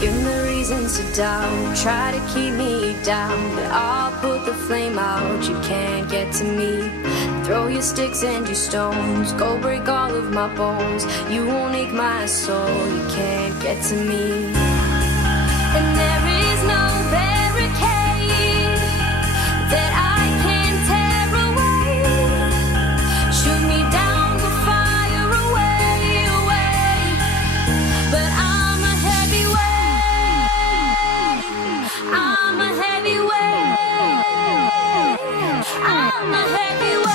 Give me reasons to doubt, try to keep me down, but I'll put the flame out, you can't get to me. Throw your sticks and your stones, go break all of my bones. You won't ache my soul, you can't get to me. And there is no barricade that I can tear away. Shoot me down, we'll fire away, away. But I'm a heavyweight, I'm a heavyweight, I'm a heavyweight.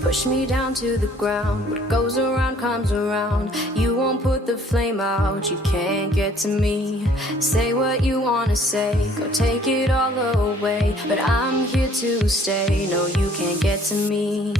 Push me down to the ground, what goes around comes around. You won't put the flame out, you can't get to me. Say what you wanna say, go take it all away, but I'm here to stay, no you can't get to me.